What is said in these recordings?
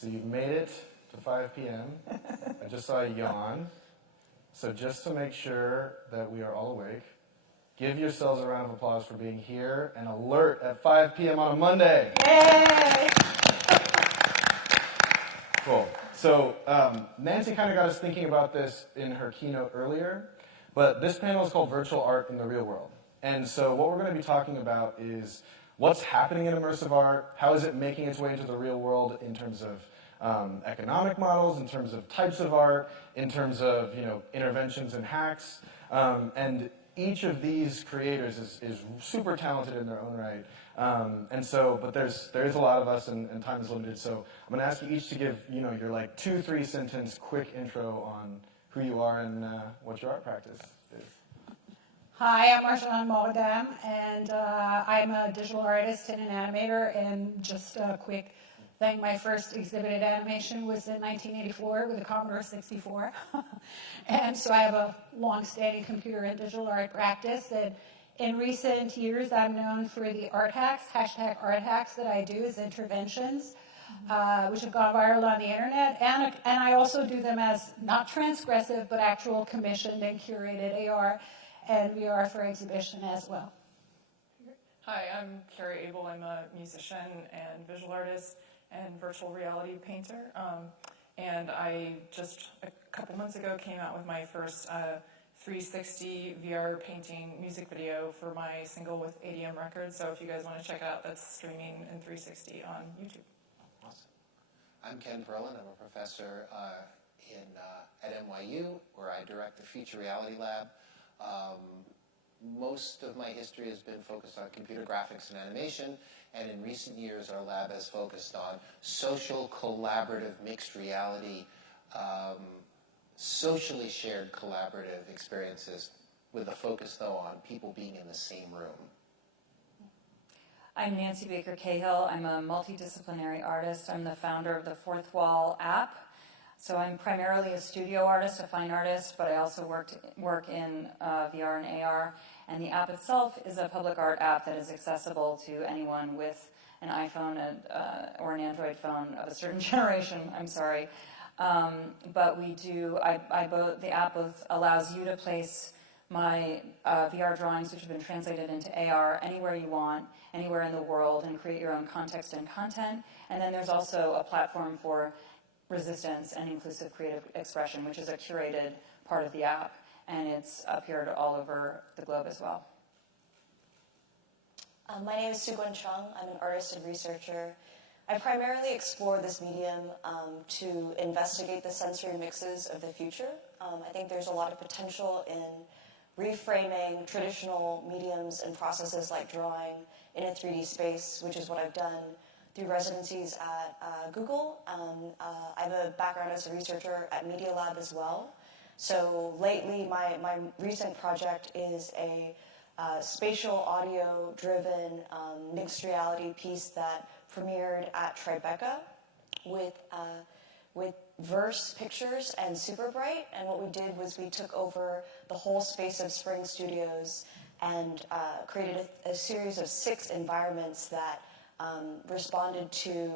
So you've made it to 5 p.m. I just saw a yawn. So just to make sure that we are all awake, give yourselves a round of applause for being here and alert at 5 p.m. on a Monday. Yay! Cool. So Nancy kind of got us thinking about this in her keynote earlier, but this panel is called Virtual Art in the Real World. And so what we're going to be talking about is what's happening in immersive art, how is it making its way into the real world in terms of economic models, in terms of types of art, in terms of interventions and hacks, and each of these creators is super talented in their own right. But there is a lot of us, and time is limited. So I'm going to ask you each to give your like 2-3 sentence quick intro on who you are and what your art practice is. Hi, I'm Marjan Moghaddam, and I'm a digital artist and an animator. And just a quick thing, my first exhibited animation was in 1984 with the Commodore 64. And so I have a long-standing computer and digital art practice. And in recent years, I'm known for the art hacks, hashtag art hacks that I do as interventions, which have gone viral on the internet. And I also do them as not transgressive, but actual commissioned and curated AR and VR for exhibition as well. Hi, I'm Carrie. I'm a musician and visual artist and virtual reality painter. And I just a couple months ago came out with my first 360 VR painting music video for my single with ADM Records. So if you guys want to check it out, that's streaming in 360 on YouTube. Awesome. I'm Ken Perlin. I'm a professor at NYU, where I direct the Feature Reality Lab. Most of my history has been focused on computer graphics and animation, and in recent years our lab has focused on social, collaborative, mixed reality, socially shared collaborative experiences, with a focus, though, on people being in the same room. I'm Nancy Baker Cahill. I'm a multidisciplinary artist. I'm the founder of the Fourth Wall app. So I'm primarily a studio artist, a fine artist, but I also work in VR and AR. And the app itself is a public art app that is accessible to anyone with an iPhone or an Android phone of a certain generation. I'm sorry. But we do, the app both allows you to place my VR drawings, which have been translated into AR, anywhere you want, anywhere in the world, and create your own context and content. And then there's also a platform for resistance and inclusive creative expression, which is a curated part of the app, and it's appeared all over the globe as well. My name is Sougwen. I'm an artist and researcher. I primarily explore this medium to investigate the sensory mixes of the future. I think there's a lot of potential in reframing traditional mediums and processes like drawing in a 3D space, which is what I've done through residencies at Google. I have a background as a researcher at Media Lab as well. So lately, my recent project is a spatial audio-driven mixed reality piece that premiered at Tribeca with Verse Pictures and Super Bright. And what we did was we took over the whole space of Spring Studios and created a series of 6 environments that responded to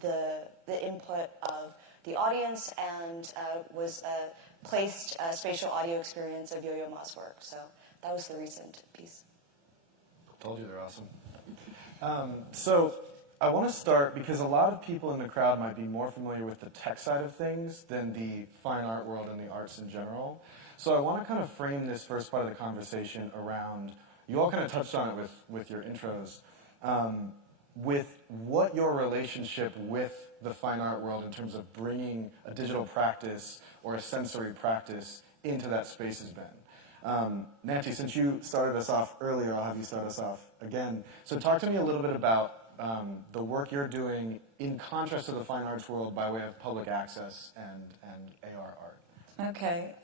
the input of the audience and was a placed spatial audio experience of Yo-Yo Ma's work. So that was the recent piece. Told you they're awesome. So I want to start because a lot of people in the crowd might be more familiar with the tech side of things than the fine art world and the arts in general. So I want to kind of frame this first part of the conversation around, you all kind of touched on it with your intros, with what your relationship with the fine art world in terms of bringing a digital practice or a sensory practice into that space has been. Nancy, since you started us off earlier, I'll have you start us off again. So talk to me a little bit about the work you're doing in contrast to the fine arts world by way of public access and AR art. Okay.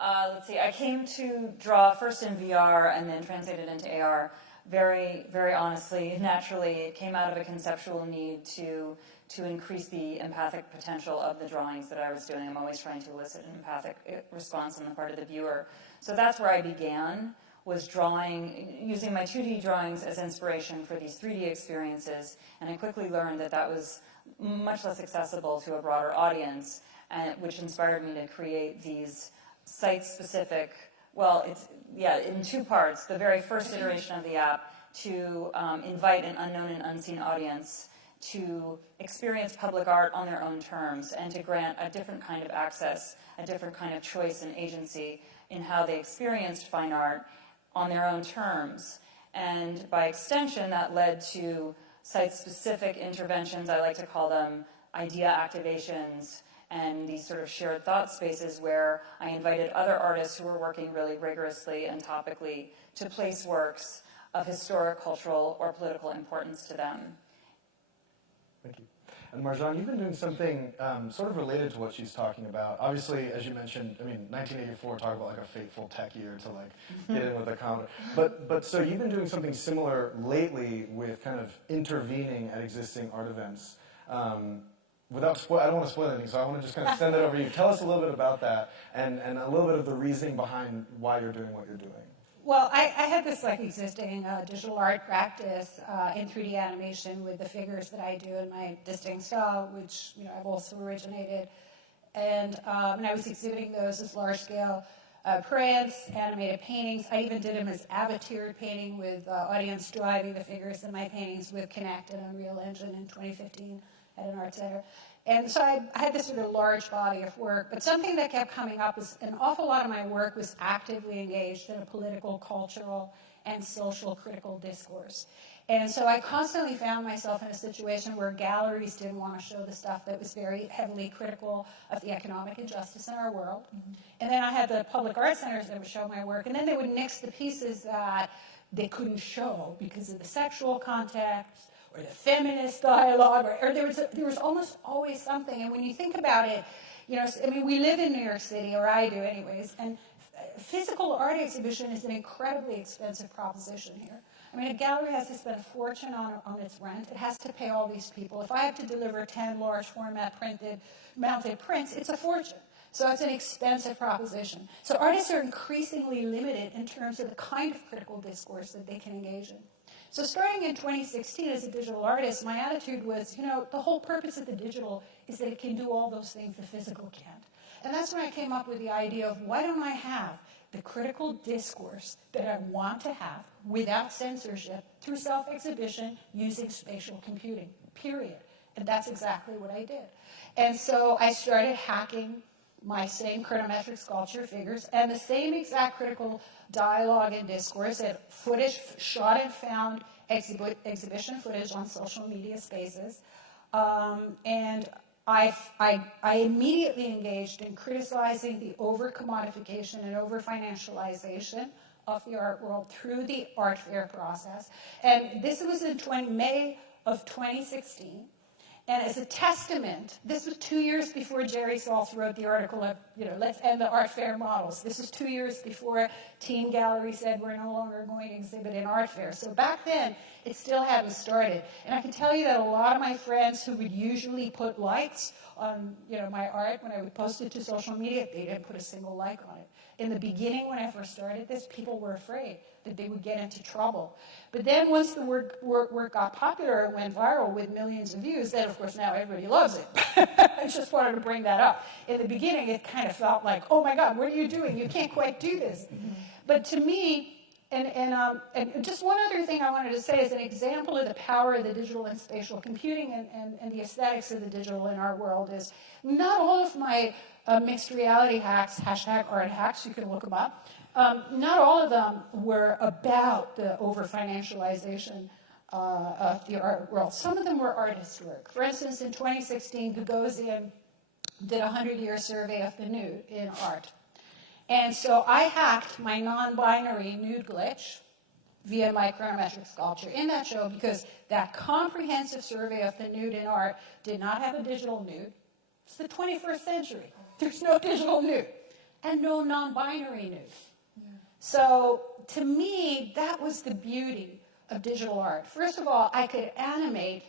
Let's see. I came to draw first in VR and then translated into AR. Very, very honestly, naturally, it came out of a conceptual need to increase the empathic potential of the drawings that I was doing. I'm always trying to elicit an empathic response on the part of the viewer. So that's where I began, was drawing, using my 2D drawings as inspiration for these 3D experiences. And I quickly learned that that was much less accessible to a broader audience, and which inspired me to create these site-specific, well, it's, yeah, in two parts. The very first iteration of the app to invite an unknown and unseen audience to experience public art on their own terms and to grant a different kind of access, a different kind of choice and agency in how they experienced fine art on their own terms. And by extension, that led to site-specific interventions, I like to call them idea activations, and these sort of shared thought spaces where I invited other artists who were working really rigorously and topically to place works of historic, cultural, or political importance to them. Thank you. And Marjan, you've been doing something sort of related to what she's talking about. Obviously, as you mentioned, I mean, 1984, talk about like a fateful tech year to like get in with a comment. But so you've been doing something similar lately with kind of intervening at existing art events. Without I don't want to spoil anything, so I want to just kind of send it over to you. Tell us a little bit about that and a little bit of the reasoning behind why you're doing what you're doing. Well, I had this like existing digital art practice in 3D animation with the figures that I do in my distinct style, which I've also originated, and I was exhibiting those as large-scale prints, animated paintings. I even did them as avatiered painting with audience driving the figures in my paintings with Connect and Unreal Engine in 2015 at an art center. And so I had this sort of large body of work, but something that kept coming up is an awful lot of my work was actively engaged in a political, cultural, and social critical discourse. And so I constantly found myself in a situation where galleries didn't want to show the stuff that was very heavily critical of the economic injustice in our world. And then I had the public art centers that would show my work, and then they would nix the pieces that they couldn't show because of the sexual context, or the feminist dialogue, or there was almost always something. And when you think about it, I mean, we live in New York City, or I do anyways, and physical art exhibition is an incredibly expensive proposition here. I mean, a gallery has to spend a fortune on its rent. It has to pay all these people. If I have to deliver 10 large format mounted prints, it's a fortune. So it's an expensive proposition. So artists are increasingly limited in terms of the kind of critical discourse that they can engage in. So starting in 2016 as a digital artist, my attitude was, the whole purpose of the digital is that it can do all those things the physical can't. And that's when I came up with the idea of why don't I have the critical discourse that I want to have without censorship through self-exhibition using spatial computing, period. And that's exactly what I did. And so I started hacking my same chronometric sculpture figures and the same exact critical dialogue and discourse and footage, shot and found exhibition footage on social media spaces. And I immediately engaged in criticizing the over-commodification and over-financialization of the art world through the art fair process. And this was in May of 2016. And as a testament, this was 2 years before Jerry Saltz wrote the article of, let's end the art fair models. This was 2 years before Team Gallery said we're no longer going to exhibit in art fair. So back then, it still hadn't started. And I can tell you that a lot of my friends who would usually put likes on, my art when I would post it to social media, they didn't put a single like on it. In the beginning, when I first started this, people were afraid that they would get into trouble. But then once the work got popular, it went viral with millions of views, then of course now everybody loves it. I just wanted to bring that up. In the beginning, it kind of felt like, oh my God, what are you doing? You can't quite do this. But to me, and just one other thing I wanted to say is an example of the power of the digital and spatial computing and the aesthetics of the digital in our world is not all of my mixed reality hacks, hashtag art hacks, you can look them up, not all of them were about the over-financialization of the art world. Some of them were artist work. For instance, in 2016, Gagosian did a 100-year survey of the nude in art. And so I hacked my non-binary nude glitch via my chronometric sculpture in that show because that comprehensive survey of the nude in art did not have a digital nude. It's the 21st century. There's no digital nude and no non-binary nude. Yeah. So to me, that was the beauty of digital art. First of all, I could animate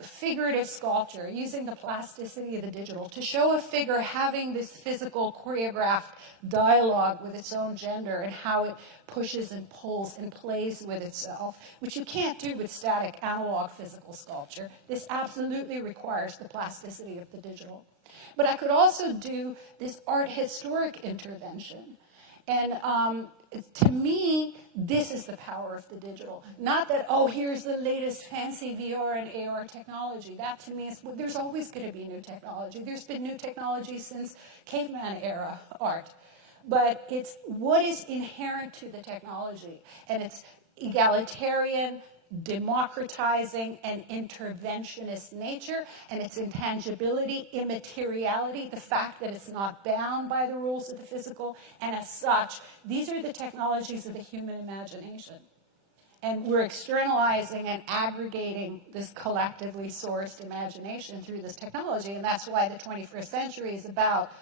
figurative sculpture, using the plasticity of the digital to show a figure having this physical choreographed dialogue with its own gender and how it pushes and pulls and plays with itself, which you can't do with static analog physical sculpture. This absolutely requires the plasticity of the digital. But I could also do this art historic intervention. And to me, this is the power of the digital. Not that, oh, here's the latest fancy VR and AR technology. That to me is, well, there's always going to be new technology. There's been new technology since caveman era art. But it's what is inherent to the technology. And it's egalitarian, democratizing, and interventionist nature, and its intangibility, immateriality, the fact that it's not bound by the rules of the physical, and as such, these are the technologies of the human imagination. And we're externalizing and aggregating this collectively sourced imagination through this technology, and that's why the 21st century is about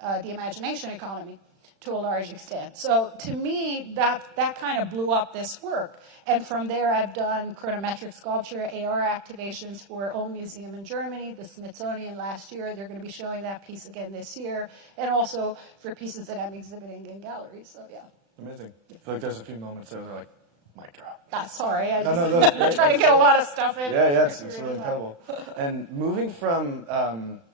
the imagination economy to a large extent. So to me, that kind of blew up this work. And from there, I've done chronometric sculpture, AR activations for Old Museum in Germany, the Smithsonian last year. They're going to be showing that piece again this year. And also for pieces that I'm exhibiting in galleries. So, yeah. Amazing. I feel like there's a few moments there that are like, mic drop. Sorry, I'm No, trying to get a lot of stuff in. Yeah, it's really incredible. And moving from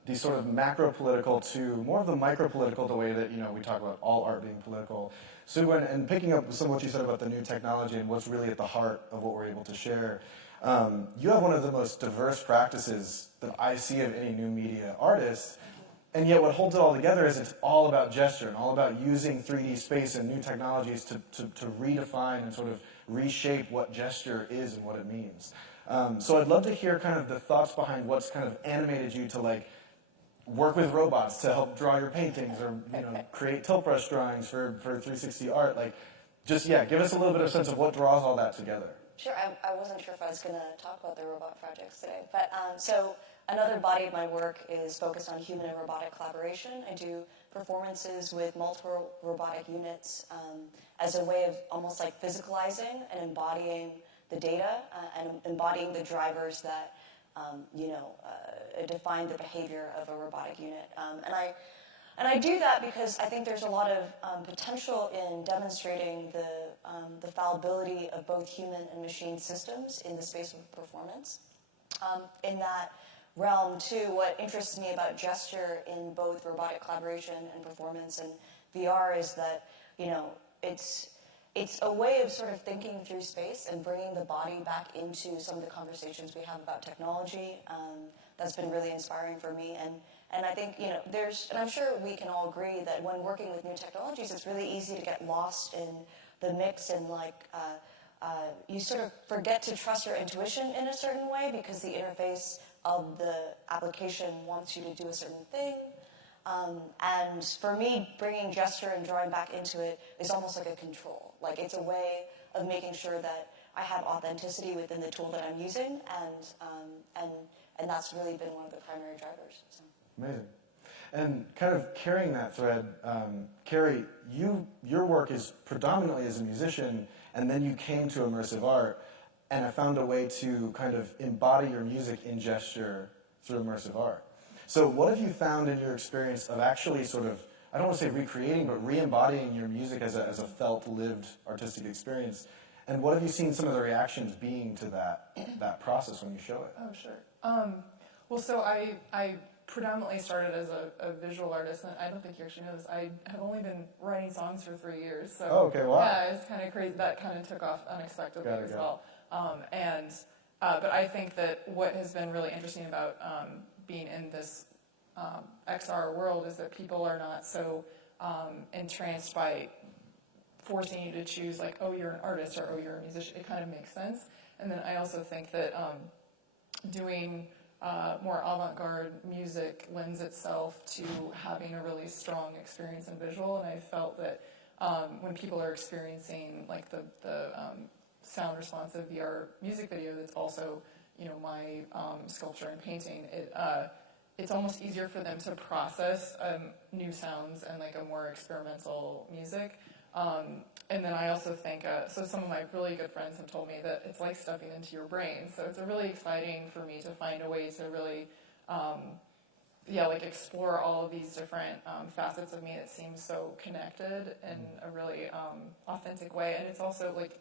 these sort of macro-political to more of the micro-political, the way that, we talk about all art being political. Sougwen, and picking up some of what you said about the new technology and what's really at the heart of what we're able to share, you have one of the most diverse practices that I see of any new media artist. And yet what holds it all together is it's all about gesture and all about using 3D space and new technologies to redefine and sort of reshape what gesture is and what it means. So I'd love to hear kind of the thoughts behind what's kind of animated you to like work with robots to help draw your paintings or create tilt brush drawings for 360 art. Like, just, give us a little bit of sense of what draws all that together. Sure, I wasn't sure if I was going to talk about the robot projects today. But so another body of my work is focused on human and robotic collaboration. I do performances with multiple robotic units as a way of almost like physicalizing and embodying the data and embodying the drivers that, define the behavior of a robotic unit. And I do that because I think there's a lot of potential in demonstrating the fallibility of both human and machine systems in the space of performance. In that realm, too, what interests me about gesture in both robotic collaboration and performance and VR is that, it's a way of sort of thinking through space and bringing the body back into some of the conversations we have about technology. That's been really inspiring for me. And I think, and I'm sure we can all agree that when working with new technologies, it's really easy to get lost in the mix and you sort of forget to trust your intuition in a certain way because the interface of the application wants you to do a certain thing. And for me, bringing gesture and drawing back into it is almost like a control. Like it's a way of making sure that I have authenticity within the tool that I'm using, and that's really been one of the primary drivers. So. Amazing. And kind of carrying that thread, Carrie, your work is predominantly as a musician, and then you came to immersive art, and I found a way to kind of embody your music in gesture through immersive art. So what have you found in your experience of actually sort of, I don't want to say recreating, but re-embodying your music as a felt, lived artistic experience? And what have you seen some of the reactions being to that process when you show it? Oh, sure. Well, so I predominantly started as a visual artist, and I don't think you actually know this. I have only been writing songs for 3 years. So, oh, okay, wow. Yeah, it's kind of crazy. That kind of took off unexpectedly as well. But I think that what has been really interesting about being in this XR world is that people are not so entranced by forcing you to choose like, oh, you're an artist or oh, you're a musician. It kind of makes sense. And then I also think that doing more avant-garde music lends itself to having a really strong experience in visual. And I felt that when people are experiencing like the sound responsive VR music video that's also, my sculpture and painting, it's almost easier for them to process new sounds and like a more experimental music. And then I also think, so some of my really good friends have told me that it's like stepping into your brain. So it's really exciting for me to find a way to really, like explore all of these different facets of me that seem so connected in a really authentic way. And it's also like,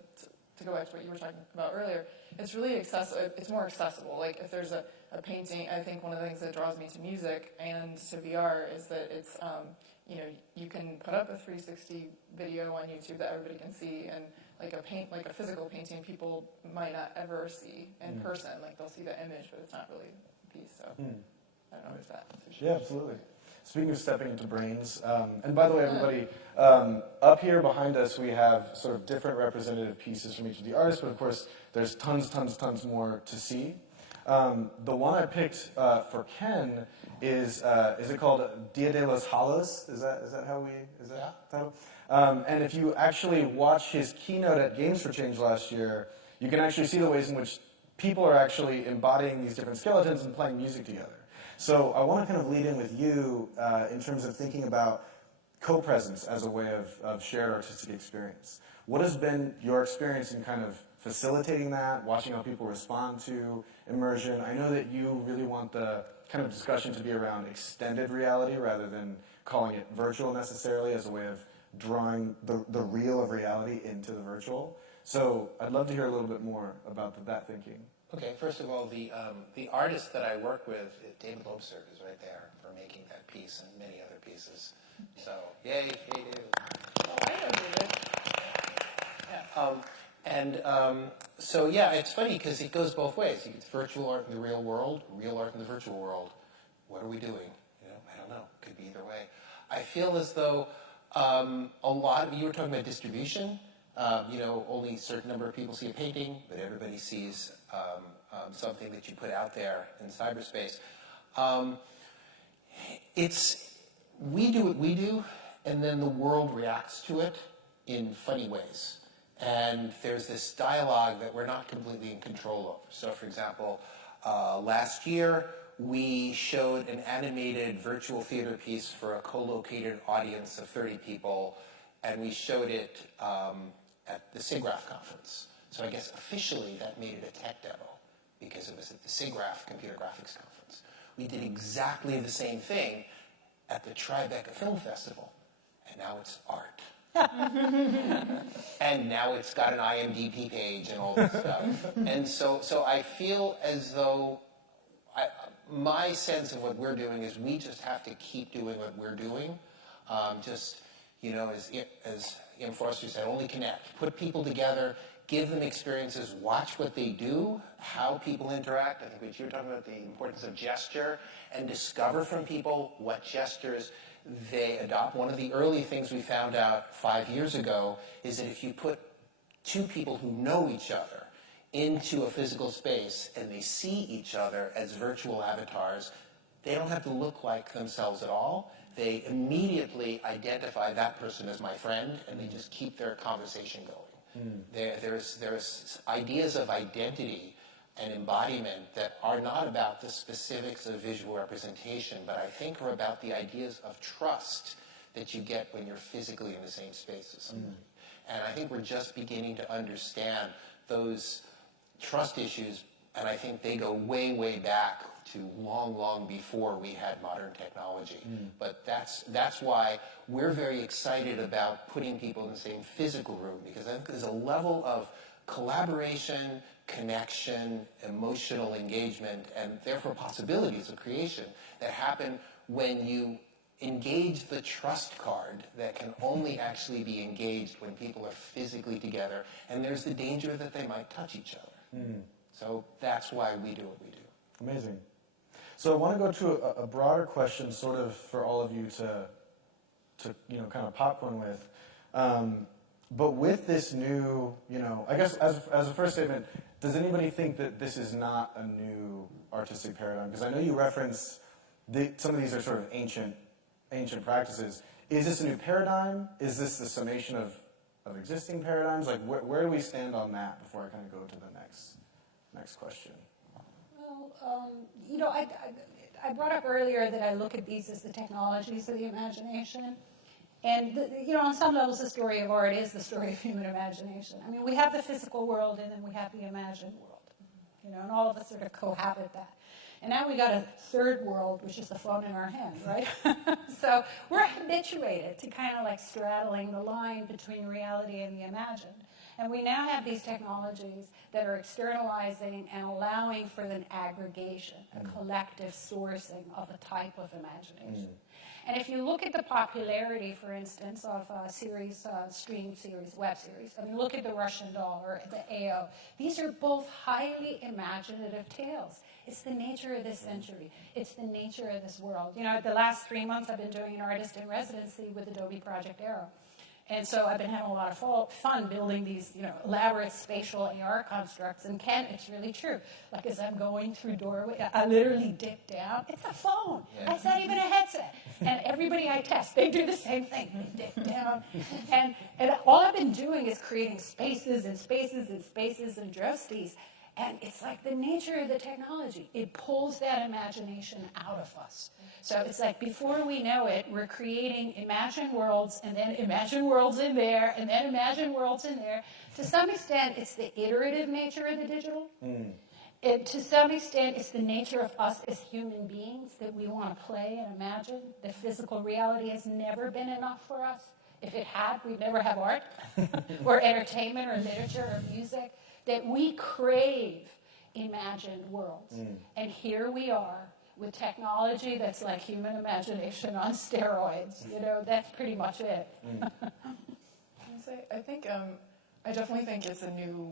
to go back to what you were talking about earlier, it's really accessible. It's more accessible. Like if there's a painting, I think one of the things that draws me to music and to VR is that it's, you can put up a 360 video on YouTube that everybody can see, and like a physical painting, people might not ever see in person. Like they'll see the image, but it's not really a piece. So I don't know if that. Yeah, absolutely. Speaking of stepping into brains, and by the way, everybody, up here behind us we have sort of different representative pieces from each of the artists, but of course there's tons more to see. The one I picked for Ken is it called Dia de los Halos? Is that the title? And if you actually watch his keynote at Games for Change last year, you can actually see the ways in which people are actually embodying these different skeletons and playing music together. So I want to kind of lead in with you in terms of thinking about co-presence as a way of shared artistic experience. What has been your experience in kind of facilitating that, watching how people respond to immersion? I know that you really want the kind of discussion to be around extended reality rather than calling it virtual necessarily as a way of drawing the real of reality into the virtual. So I'd love to hear a little bit more about that thinking. Okay, first of all, the artist that I work with, David Lobster, is right there for making that piece and many other pieces. So, yay, David. Oh, I know David. Yeah. So yeah, it's funny because it goes both ways. It's virtual art in the real world, real art in the virtual world. What are we doing? I don't know. Could be either way. I feel as though a lot of you were talking about distribution. Only a certain number of people see a painting, but everybody sees something that you put out there in cyberspace. We do what we do, and then the world reacts to it in funny ways. And there's this dialogue that we're not completely in control of. So, for example, last year we showed an animated virtual theater piece for a co-located audience of 30 people, and we showed it at the SIGGRAPH conference. So I guess officially that made it a tech demo because it was at the SIGGRAPH Computer Graphics Conference. We did exactly the same thing at the Tribeca Film Festival, and now it's art. And now it's got an IMDb page and all this stuff. And so I feel as though my sense of what we're doing is we just have to keep doing what we're doing. As Ian Forster said, only connect. Put people together, give them experiences, watch what they do, how people interact. I think what you were talking about, the importance of gesture, and discover from people what gestures they adopt. One of the early things we found out 5 years ago is that if you put two people who know each other into a physical space and they see each other as virtual avatars, they don't have to look like themselves at all. They immediately identify that person as my friend, and they just keep their conversation going. There's ideas of identity and embodiment that are not about the specifics of visual representation, but I think are about the ideas of trust that you get when you're physically in the same space as somebody. And I think we're just beginning to understand those trust issues, and I think they go way, way back to long before we had modern technology. But that's why we're very excited about putting people in the same physical room, because I think there's a level of collaboration, connection, emotional engagement, and therefore possibilities of creation that happen when you engage the trust card that can only actually be engaged when people are physically together, and there's the danger that they might touch each other. So that's why we do what we do. Amazing. So I want to go to a broader question, sort of for all of you to kind of popcorn with. But with this new, I guess as a first statement, does anybody think that this is not a new artistic paradigm? Because I know you reference some of these are sort of ancient practices. Is this a new paradigm? Is this the summation of existing paradigms? Like, where do we stand on that before I kind of go to the next question? Well, I brought up earlier that I look at these as the technologies of the imagination. And, on some levels, the story of art is the story of human imagination. I mean, we have the physical world, and then we have the imagined world, and all of us sort of cohabit that. And now we got a third world, which is the phone in our hand, right? So we're habituated to kind of like straddling the line between reality and the imagined. And we now have these technologies that are externalizing and allowing for an aggregation, a collective sourcing of a type of imagination. And if you look at the popularity, for instance, of series, stream series, web series, I mean, look at the Russian Doll or the AO. These are both highly imaginative tales. It's the nature of this century. It's the nature of this world. The last 3 months I've been doing an artist in residency with Adobe Project Aero. And so I've been having a lot of fun building these, elaborate spatial AR constructs. And Ken, it's really true. Like as I'm going through doorway, I literally dip down. It's a phone. Yeah. It's not even a headset. And everybody I test, they do the same thing. They dip down. And all I've been doing is creating spaces and spaces and spaces and drosties. And it's like the nature of the technology. It pulls that imagination out of us. So it's like before we know it, we're creating imagined worlds, and then imagined worlds in there, and then imagined worlds in there. To some extent, it's the iterative nature of the digital. To some extent, it's the nature of us as human beings that we want to play and imagine. The physical reality has never been enough for us. If it had, we'd never have art or entertainment or literature or music. That we crave imagined worlds. And here we are with technology that's like human imagination on steroids. That's pretty much it. I think I definitely think it's a new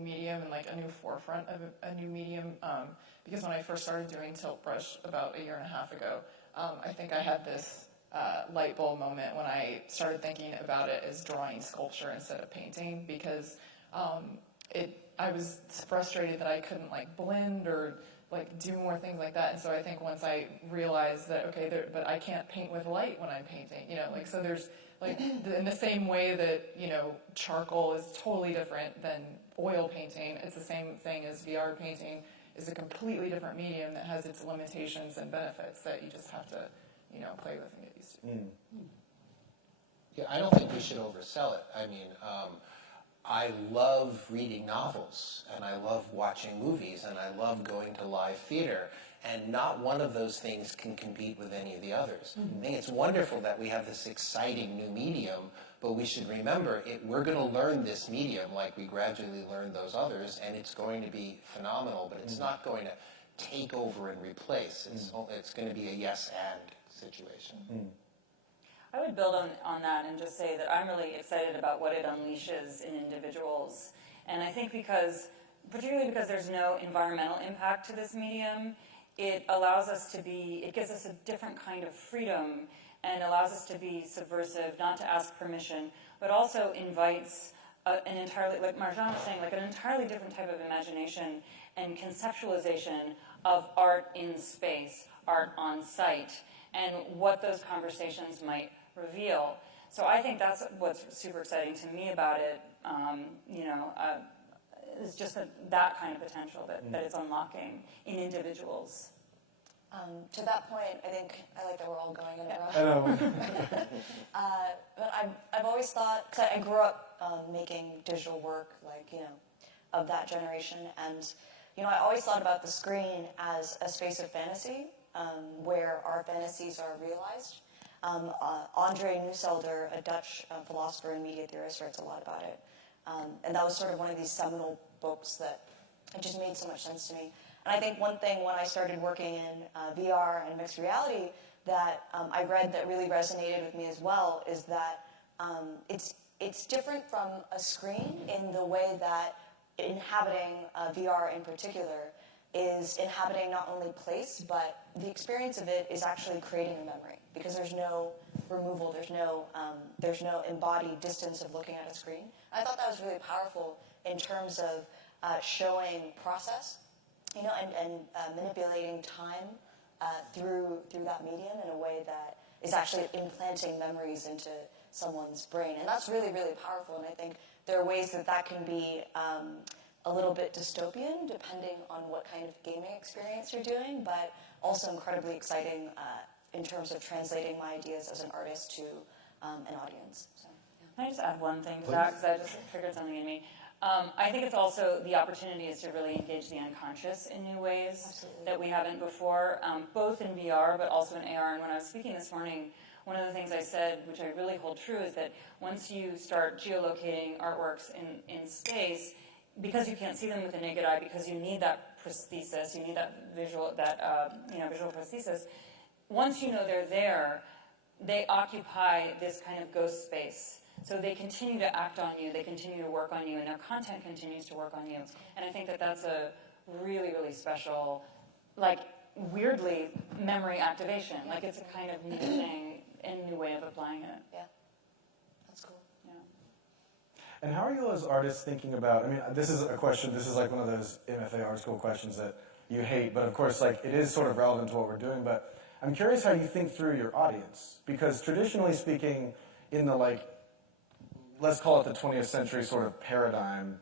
medium and like a new forefront of a new medium. Because when I first started doing tilt brush about 1.5 years ago, I think I had this light bulb moment when I started thinking about it as drawing sculpture instead of painting, because I was frustrated that I couldn't like blend or like do more things like that. And so I think once I realized that, but I can't paint with light when I'm painting, so there's like in the same way that, charcoal is totally different than oil painting, it's the same thing as VR painting is a completely different medium that has its limitations and benefits that you just have to, play with and get used to. Yeah, I don't think we should oversell it. I mean, I love reading novels, and I love watching movies, and I love going to live theater, and not one of those things can compete with any of the others. I think it's wonderful that we have this exciting new medium, but we should remember we're going to learn this medium like we gradually learn those others, and it's going to be phenomenal, but it's not going to take over and replace. It's going to be a yes-and situation. I would build on that and just say that I'm really excited about what it unleashes in individuals. And I think particularly because there's no environmental impact to this medium, it allows us it gives us a different kind of freedom and allows us to be subversive, not to ask permission, but also invites an entirely, like Marjan was saying, like an entirely different type of imagination and conceptualization of art in space, art on site, and what those conversations might reveal. So I think that's what's super exciting to me about it. Is just that kind of potential that it's unlocking in individuals. To that point, I think I like that we're all going in a row. But I've always thought, because I grew up making digital work, of that generation, and I always thought about the screen as a space of fantasy, where our fantasies are realized. Andre Nuselder, a Dutch philosopher and media theorist, writes a lot about it. And that was sort of one of these seminal books that it just made so much sense to me. And I think one thing when I started working in VR and mixed reality that I read that really resonated with me as well is that it's different from a screen in the way that inhabiting VR in particular is inhabiting not only place, but the experience of it is actually creating a memory, because there's no removal, there's no embodied distance of looking at a screen. I thought that was really powerful in terms of showing process, and manipulating time through that medium in a way that is actually implanting memories into someone's brain. And that's really, really powerful. And I think there are ways that can be a little bit dystopian, depending on what kind of gaming experience you're doing, but also incredibly exciting in terms of translating my ideas as an artist to an audience. So, Can I just add one thing to that, because that just triggered something in me. I think it's also the opportunity is to really engage the unconscious in new ways Absolutely. that we haven't before, both in VR but also in AR. And when I was speaking this morning, one of the things I said, which I really hold true, is that once you start geolocating artworks in space, because you can't see them with the naked eye, because you need that prosthesis, you need that visual prosthesis. Once you know they're there, they occupy this kind of ghost space. So they continue to act on you, they continue to work on you, and their content continues to work on you. And I think that that's a really, really special, like, weirdly, memory activation. Like, it's a kind of new thing and new way of applying it. yeah, that's cool. Yeah. And how are you as artists thinking about, I mean, this is a question, this is like one of those MFA art school questions that you hate, but of course, like, it is sort of relevant to what we're doing, but I'm curious how you think through your audience. Because traditionally speaking, in the, like, let's call it the 20th century sort of paradigm,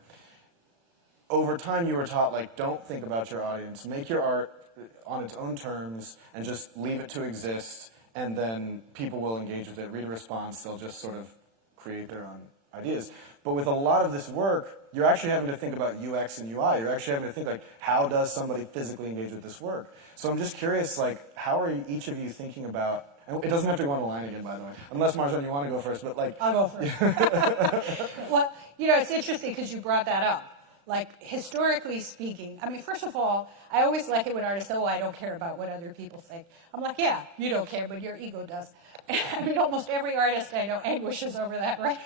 over time you were taught, like, don't think about your audience, make your art on its own terms, and just leave it to exist, and then people will engage with it, read a response, they'll just sort of create their own ideas. But with a lot of this work, you're actually having to think about UX and UI. You're actually having to think, like, how does somebody physically engage with this work? So I'm just curious, like, how are each of you thinking about, and it doesn't have to go on the line again, by the way, unless, Marjan, you want to go first, but, like... I'll go first. Well, you know, it's interesting because you brought that up. Like, historically speaking, I mean, first of all, I always like it when artists say, oh, I don't care about what other people think. I'm like, yeah, you don't care, but your ego does. I mean, almost every artist I know anguishes over that, right?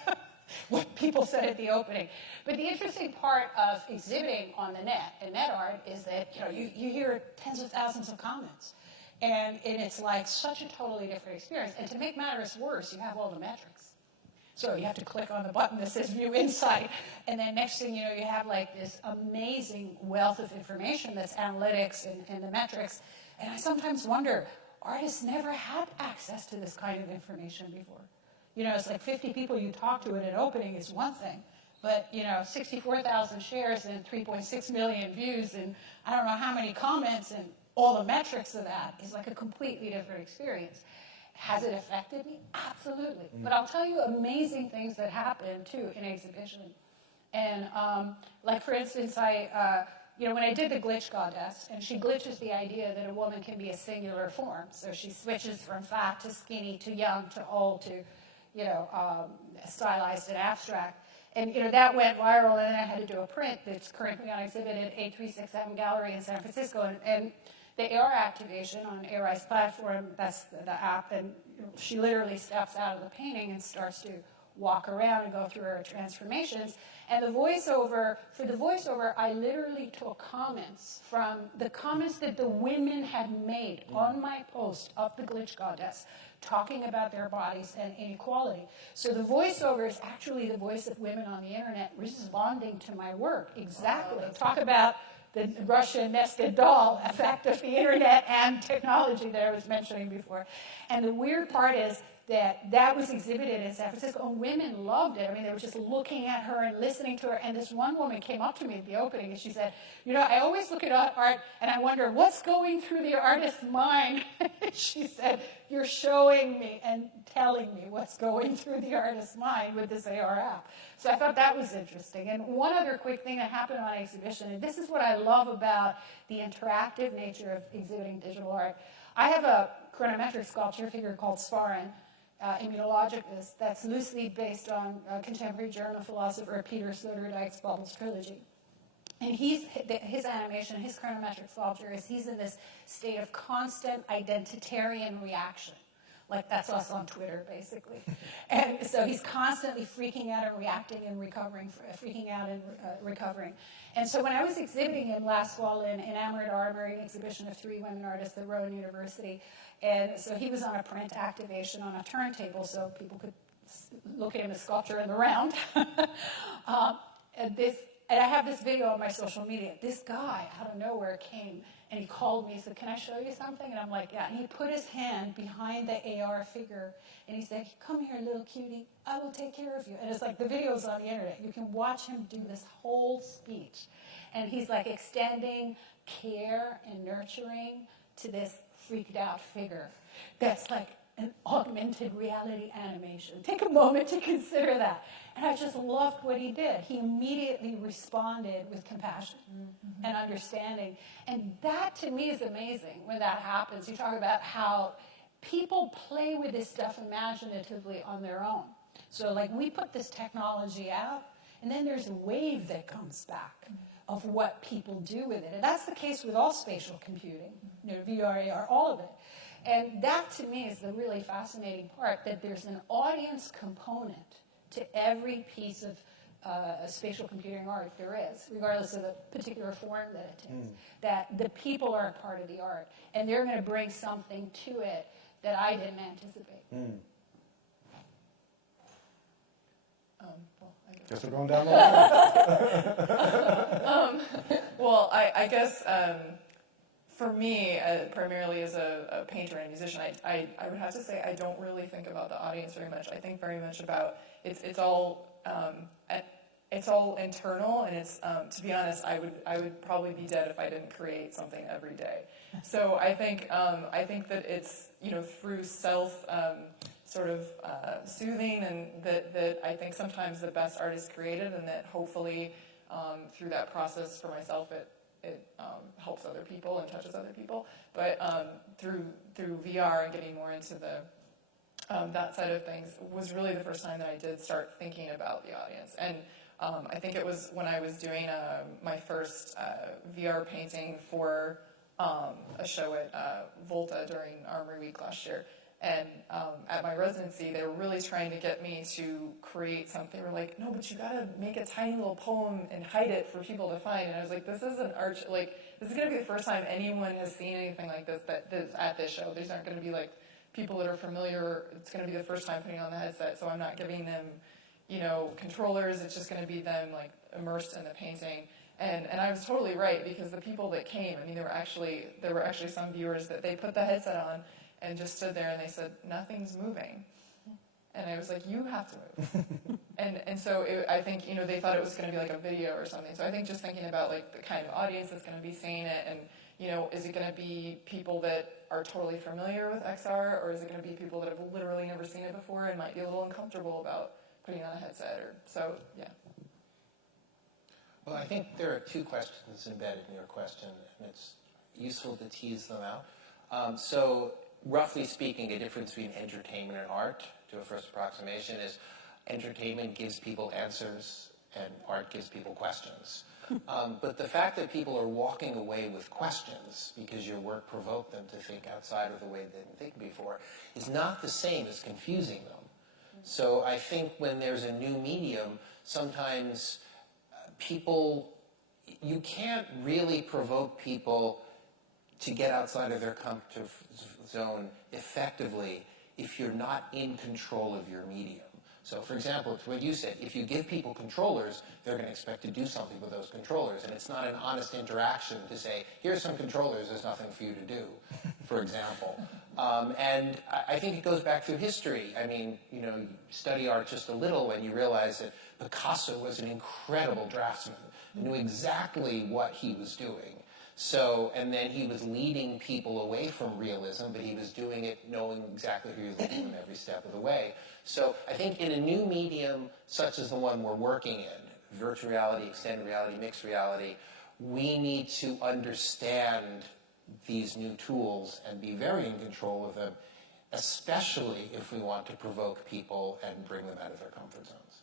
What people said at the opening. But the interesting part of exhibiting on the net and net art is that, you know, you hear tens of thousands of comments. And it's like such a totally different experience. And to make matters worse, you have all the metrics. So you have to click on the button that says View Insight. And then next thing you know, you have like this amazing wealth of information that's analytics and the metrics. And I sometimes wonder, artists never had access to this kind of information before. You know, it's like 50 people you talk to at an opening is one thing. But, you know, 64,000 shares and 3.6 million views and I don't know how many comments and all the metrics of that is like a completely different experience. Has it affected me? Absolutely. But I'll tell you amazing things that happen, too, in exhibition. And, like, for instance, you know, when I did the glitch goddess, and she glitches the idea that a woman can be a singular form. So she switches from fat to skinny to young to old to, you know, stylized and abstract. And, you know, that went viral, and then I had to do a print that's currently on exhibit at 836M Gallery in San Francisco. And the AR activation on ARI's platform, that's the app, and she literally steps out of the painting and starts to walk around and go through her transformations. And the voiceover, for the voiceover, I literally took comments from the comments that the women had made on my post of the Glitch Goddess, talking about their bodies and inequality. So the voiceover is actually the voice of women on the internet responding to my work. Exactly. Talk about the Russian nested doll effect of the internet and technology that I was mentioning before. And the weird part is that was exhibited in San Francisco, and women loved it. I mean, they were just looking at her and listening to her. And this one woman came up to me at the opening, and she said, you know, I always look at art, and I wonder, what's going through the artist's mind? She said, you're showing me and telling me what's going through the artist's mind with this AR app. So I thought that was interesting. And one other quick thing that happened on exhibition, and this is what I love about the interactive nature of exhibiting digital art. I have a chronometric sculpture figure called Sougwen, immunologicus, that's loosely based on contemporary German philosopher Peter Sloterdijk's Bubbles trilogy. And his animation, his chronometric sculpture is he's in this state of constant identitarian reaction. Like that's us on Twitter, basically. And so he's constantly freaking out and reacting and recovering, freaking out and recovering. And so when I was exhibiting him last fall in Enamored Armory, an exhibition of 3 women artists at Rowan University, and so he was on a print activation on a turntable so people could look at him as sculpture in the round. And I have this video on my social media. This guy out of nowhere came and he called me. He said, can I show you something? And I'm like, yeah. And he put his hand behind the AR figure and he said, come here, little cutie. I will take care of you. And it's like the video's on the internet. You can watch him do this whole speech. And he's like extending care and nurturing to this freaked out figure that's like an augmented reality animation. Take a moment to consider that. And I just loved what he did. He immediately responded with compassion and understanding. And that, to me, is amazing when that happens. You talk about how people play with this stuff imaginatively on their own. So, like, we put this technology out, and then there's a wave that comes back of what people do with it. And that's the case with all spatial computing, VR, AR, all of it. And that, to me, is the really fascinating part, that there's an audience component to every piece of spatial computing art there is, regardless of the particular form that it takes, that the people are a part of the art, and they're going to bring something to it that I didn't anticipate. Guess we're going down the line. Well, I guess for me, primarily as a painter and musician, I would have to say I don't really think about the audience very much. I think very much about it's all internal, and it's to be honest, I would probably be dead if I didn't create something every day. So I think that it's through self sort of soothing, and that I think sometimes the best art is created, and that hopefully through that process for myself it helps other people and touches other people. But through VR and getting more into the that side of things was really the first time that I did start thinking about the audience. And I think it was when I was doing my first VR painting for a show at Volta during Armory Week last year. And at my residency, they were really trying to get me to create something. They were like, no, but you gotta make a tiny little poem and hide it for people to find. And I was like, this is this is gonna be the first time anyone has seen anything like this that's at this show. These aren't gonna be like people that are familiar. It's gonna be the first time putting on the headset, so I'm not giving them, controllers. It's just gonna be them like immersed in the painting. And I was totally right, because the people that came, there were actually some viewers that they put the headset on and just stood there and they said, nothing's moving. And I was like, you have to move. and so I think, they thought it was going to be like a video or something. So I think just thinking about like the kind of audience that's going to be seeing it, and, is it going to be people that are totally familiar with XR, or is it going to be people that have literally never seen it before and might be a little uncomfortable about putting on a headset? Yeah. Well, I think there are two questions embedded in your question, and it's useful to tease them out. So roughly speaking, a difference between entertainment and art, to a first approximation, is entertainment gives people answers and art gives people questions. But the fact that people are walking away with questions because your work provoked them to think outside of the way they didn't think before is not the same as confusing them. So I think when there's a new medium, sometimes you can't really provoke people to get outside of their comfort zone effectively if you're not in control of your medium. So, for example, to what you said, if you give people controllers, they're going to expect to do something with those controllers, and it's not an honest interaction to say, here's some controllers, there's nothing for you to do, for example. And I think it goes back through history. You study art just a little and you realize that Picasso was an incredible draftsman, knew exactly what he was doing. So, and then he was leading people away from realism, but he was doing it knowing exactly who he was looking at every step of the way. So I think in a new medium, such as the one we're working in, virtual reality, extended reality, mixed reality, we need to understand these new tools and be very in control of them, especially if we want to provoke people and bring them out of their comfort zones.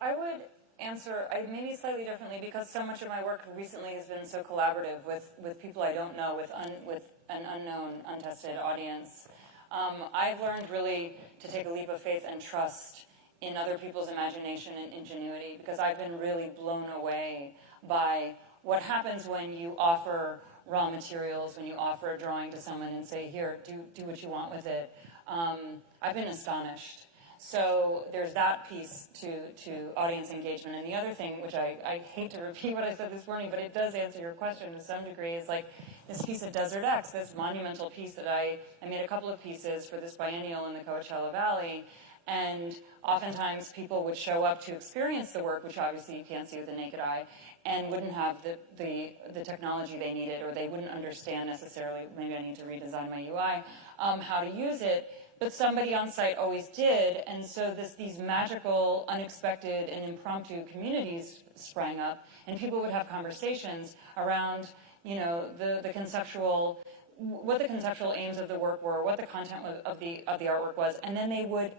I would answer maybe slightly differently, because so much of my work recently has been so collaborative with people I don't know, with an unknown, untested audience. I've learned really to take a leap of faith and trust in other people's imagination and ingenuity, because I've been really blown away by what happens when you offer raw materials, when you offer a drawing to someone and say, here, do what you want with it. I've been astonished. So there's that piece to audience engagement. And the other thing, which I hate to repeat what I said this morning, but it does answer your question to some degree, is like this piece of Desert X, this monumental piece that I made a couple of pieces for this biennial in the Coachella Valley. And oftentimes people would show up to experience the work, which obviously you can't see with the naked eye, and wouldn't have the technology they needed, or they wouldn't understand necessarily, maybe I need to redesign my UI, how to use it. But somebody on site always did, and so these magical, unexpected, and impromptu communities sprang up, and people would have conversations around, the conceptual, what the conceptual aims of the work were, what the content of the artwork was, and then they would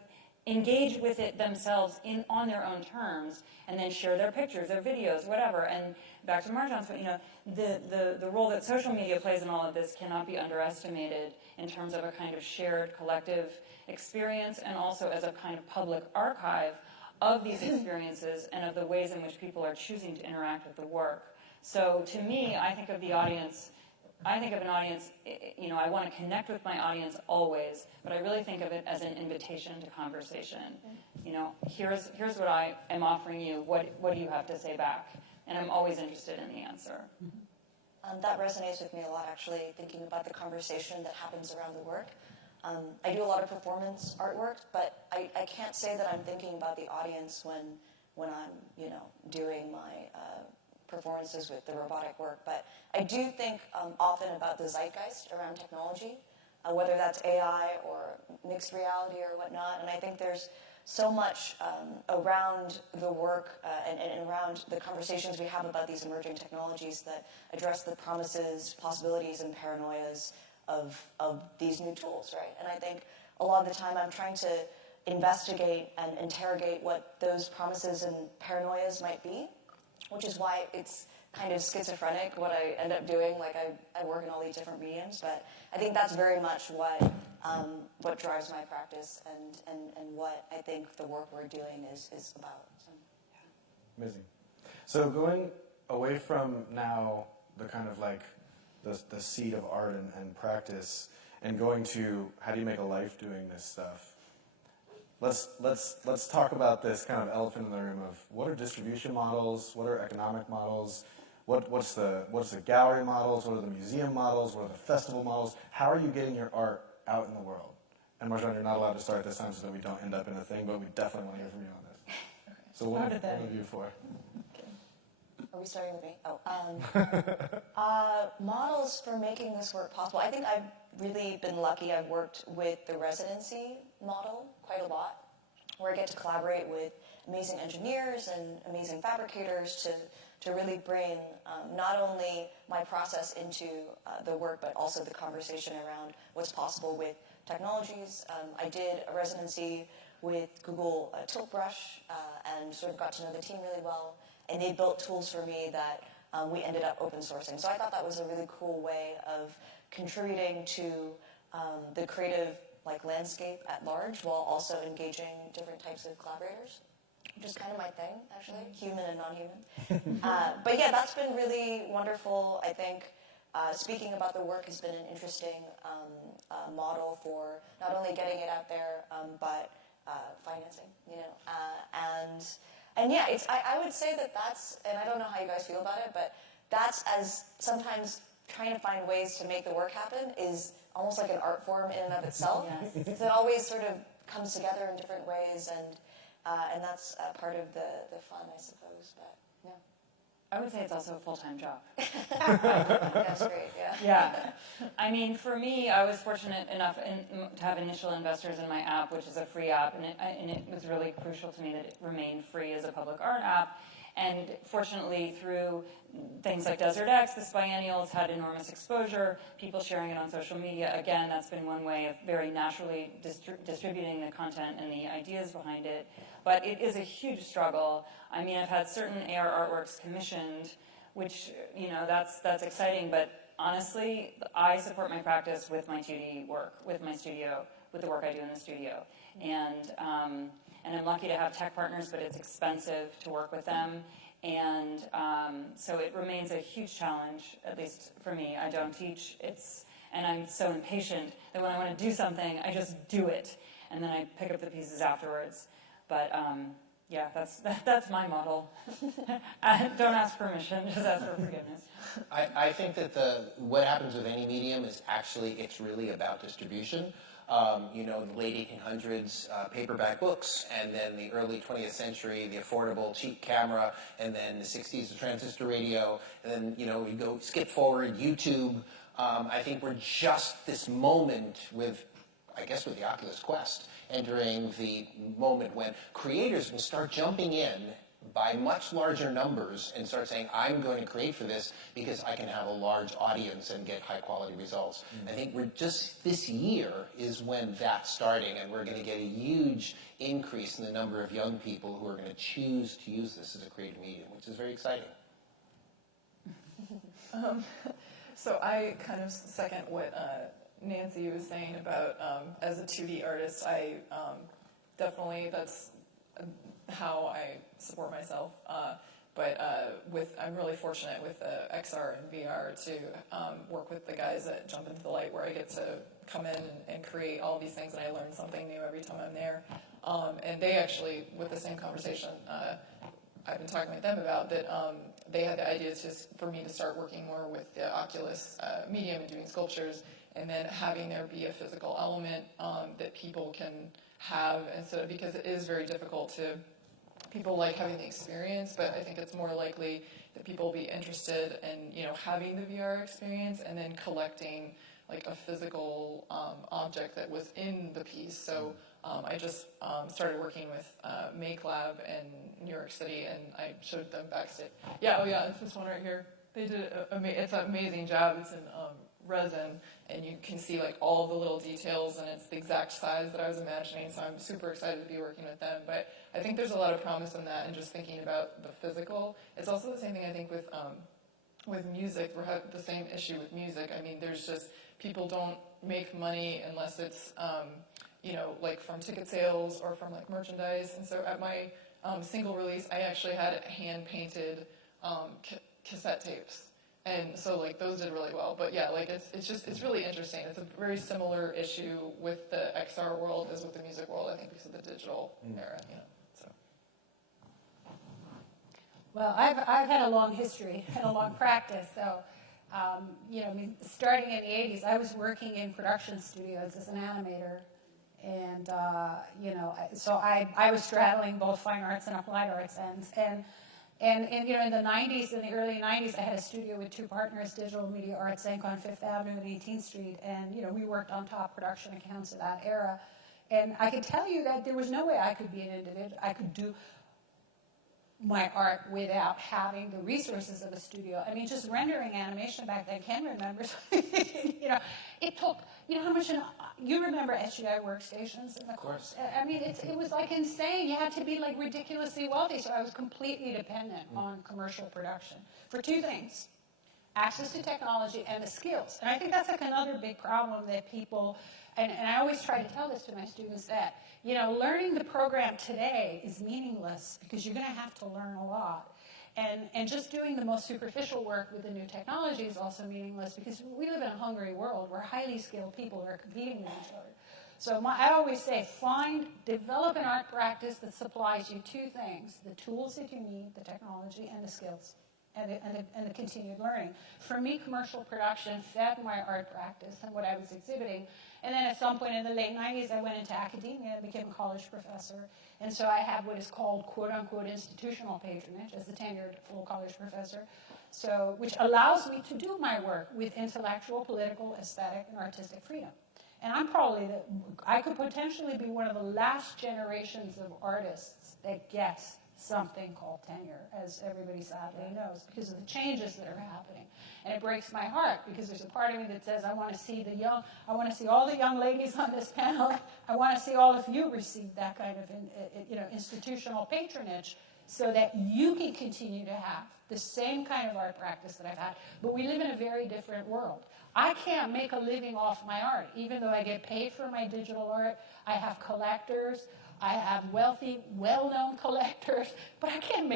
engage with it themselves on their own terms, and then share their pictures, their videos, whatever. And back to Marjan's point, the role that social media plays in all of this cannot be underestimated in terms of a kind of shared collective experience, and also as a kind of public archive of these experiences and of the ways in which people are choosing to interact with the work. So to me, I think of an audience, I want to connect with my audience always, but I really think of it as an invitation to conversation. Here's what I am offering you, what do you have to say back? And I'm always interested in the answer. That resonates with me a lot, actually, thinking about the conversation that happens around the work. I do a lot of performance artwork, but I can't say that I'm thinking about the audience when I'm, doing my performances with the robotic work. But I do think often about the zeitgeist around technology, whether that's AI or mixed reality or whatnot. And I think there's so much around the work and around the conversations we have about these emerging technologies that address the promises, possibilities, and paranoias of these new tools, right? And I think a lot of the time I'm trying to investigate and interrogate what those promises and paranoias might be, which is why it's kind of schizophrenic what I end up doing. Like I work in all these different mediums, but I think that's very much what drives my practice and what I think the work we're doing is about. So, yeah. Amazing. So going away from now the kind of like the seed of art and practice, and going to how do you make a life doing this stuff. Let's talk about this kind of elephant in the room of what are distribution models, what are economic models, what's the gallery models, what are the museum models, what are the festival models, how are you getting your art out in the world? And Marjan, you're not allowed to start this time so that we don't end up in a thing, but we definitely want to hear from you on this. Okay. So what are you for? Are we starting with me? Models for making this work possible. I think I've really been lucky. I've worked with the residency model quite a lot, where I get to collaborate with amazing engineers and amazing fabricators to really bring not only my process into the work, but also the conversation around what's possible with technologies. I did a residency with Google Tilt Brush and sort of got to know the team really well. And they built tools for me that we ended up open sourcing. So I thought that was a really cool way of contributing to the creative landscape at large, while also engaging different types of collaborators, which is kind of my thing, actually, human and non-human. But yeah, that's been really wonderful. I think speaking about the work has been an interesting model for not only getting it out there, but financing, And yeah, I would say that's, and I don't know how you guys feel about it, but that's as sometimes trying to find ways to make the work happen is almost like an art form in and of itself. Yes. Because it always sort of comes together in different ways, and that's part of the fun, I suppose. But yeah. I would say it's also a full-time job. That's great, yeah. Yeah. I mean, for me, I was fortunate enough to have initial investors in my app, which is a free app, and it was really crucial to me that it remained free as a public art app. And fortunately, through things like Desert X, this biennial has had enormous exposure, people sharing it on social media. Again, that's been one way of very naturally distributing the content and the ideas behind it. But it is a huge struggle. I mean, I've had certain AR artworks commissioned, which, that's exciting. But honestly, I support my practice with my 2D work, with my studio, with the work I do in the studio. And I'm lucky to have tech partners, but it's expensive to work with them. And so it remains a huge challenge, at least for me. I don't teach, and I'm so impatient that when I want to do something, I just do it. And then I pick up the pieces afterwards. But yeah, that's my model. Don't ask permission, just ask for forgiveness. I think that what happens with any medium is actually, it's really about distribution. the late 1800s paperback books, and then the early 20th century, the affordable cheap camera, and then the 60s, the transistor radio, and then, we go skip forward, YouTube. I think we're just this moment with the Oculus Quest, entering the moment when creators will start jumping in by much larger numbers and start saying, I'm going to create for this because I can have a large audience and get high quality results. I think this year is when that's starting, and we're going to get a huge increase in the number of young people who are going to choose to use this as a creative medium, which is very exciting. So I kind of second what Nancy was saying about as a 2D artist, I definitely, that's how I support myself. But I'm really fortunate with XR and VR to work with the guys at Jump Into the Light, where I get to come in and create all these things, and I learn something new every time I'm there. And they actually, with the same conversation I've been talking with them about, that they had the idea for me to start working more with the Oculus medium and doing sculptures, and then having there be a physical element that people can have, instead of, because it is very difficult to, people like having the experience, but I think it's more likely that people will be interested in, having the VR experience and then collecting like a physical object that was in the piece. So I just started working with Make Lab in New York City, and I showed them backstage. Yeah, it's this one right here. They did it's an amazing job. It's in resin, and you can see like all the little details, and it's the exact size that I was imagining, so I'm super excited to be working with them. But I think there's a lot of promise in that, and just thinking about the physical. It's also the same thing I think with music. We have the same issue with music. I mean, there's just, people don't make money unless it's like from ticket sales or from like merchandise. And so at my single release, I actually had hand painted cassette tapes. And so like those did really well. But yeah, like it's really interesting. It's a very similar issue with the XR world as with the music world, I think, because of the digital era, so. Well, I've had a long history and a long practice. So, starting in the 80s, I was working in production studios as an animator. And, so I was straddling both fine arts and applied arts ends. And in the 90s, in the early 90s, I had a studio with two partners, Digital Media Arts Inc. on Fifth Avenue and 18th Street. And, we worked on top production accounts of that era. And I can tell you that there was no way I could be an individual. I could do my art without having the resources of a studio. I mean, just rendering animation back then, Ken remembers, it took, how much, you remember SGI workstations? Of course. I mean, it was like insane. You had to be like ridiculously wealthy. So I was completely dependent on commercial production for two things: access to technology and the skills. And I think that's like another big problem that people, and I always try to tell this to my students, that, learning the program today is meaningless because you're going to have to learn a lot. And just doing the most superficial work with the new technology is also meaningless because we live in a hungry world where highly skilled people are competing with each other. So I always say, develop an art practice that supplies you two things: the tools that you need, the technology, and the skills. And the continued learning. For me, commercial production fed my art practice and what I was exhibiting. And then at some point in the late 90s, I went into academia and became a college professor. And so I have what is called, quote-unquote, institutional patronage as a tenured full college professor, which allows me to do my work with intellectual, political, aesthetic, and artistic freedom. And I could potentially be one of the last generations of artists that gets something called tenure, as everybody sadly knows, because of the changes that are happening. And it breaks my heart because there's a part of me that says, I want to see all the young ladies on this panel. I want to see all of you receive that kind of institutional patronage so that you can continue to have the same kind of art practice that I've had. But we live in a very different world. I can't make a living off my art, even though I get paid for my digital art. I have collectors. I have wealthy, well-known collectors, but I can't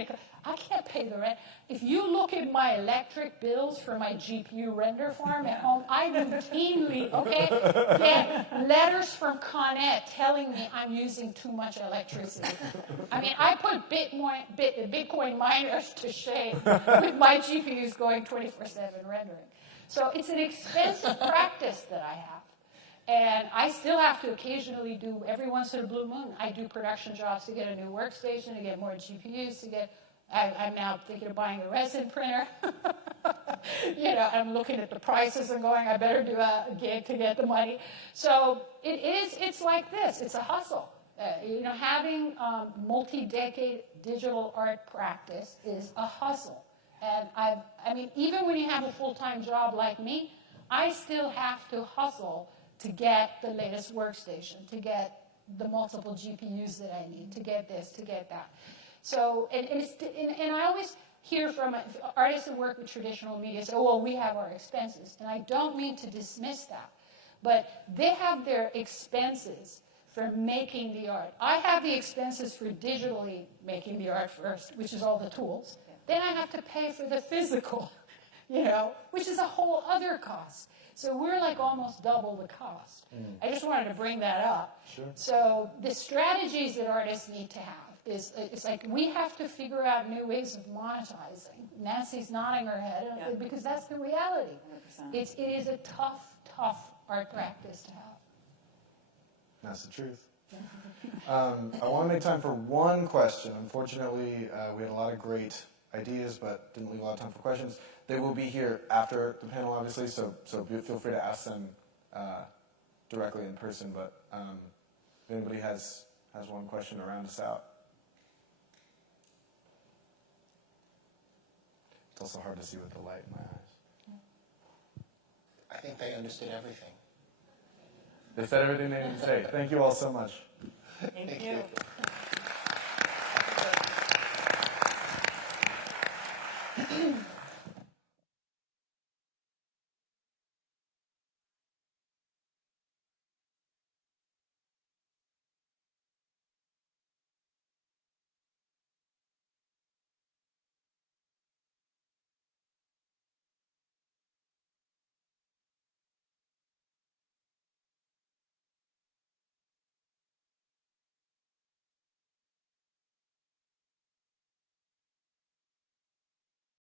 pay the rent. If you look at my electric bills for my GPU render farm at home, I routinely, get letters from Con Ed telling me I'm using too much electricity. I mean, I put Bitcoin miners to shame with my GPUs going 24/7 rendering. So it's an expensive practice that I have. And I still have to occasionally do, every once in a blue moon, I do production jobs to get a new workstation, to get more GPUs, I'm now thinking of buying a resin printer. I'm looking at the prices and going, I better do a gig to get the money. So it's like this, it's a hustle. Having multi-decade digital art practice is a hustle. And even when you have a full-time job like me, I still have to hustle to get the latest workstation, to get the multiple GPUs that I need, to get this, to get that. So, and I always hear from artists that work with traditional media say, oh, well, we have our expenses. And I don't mean to dismiss that, but they have their expenses for making the art. I have the expenses for digitally making the art first, which is all the tools. Then I have to pay for the physical, which is a whole other cost. So we're like almost double the cost. I just wanted to bring that up. Sure. So the strategies that artists need to have it's like we have to figure out new ways of monetizing. Nancy's nodding her head because that's the reality. 100%. It is a tough art practice to have. That's the truth. I want to make time for one question. Unfortunately, we had a lot of great ideas, but didn't leave a lot of time for questions. They will be here after the panel, obviously, so feel free to ask them directly in person. But if anybody has one question to round us out. It's also hard to see with the light in my eyes. I think they understood everything. They said everything they needed to say. Thank you all so much. Thank you. you.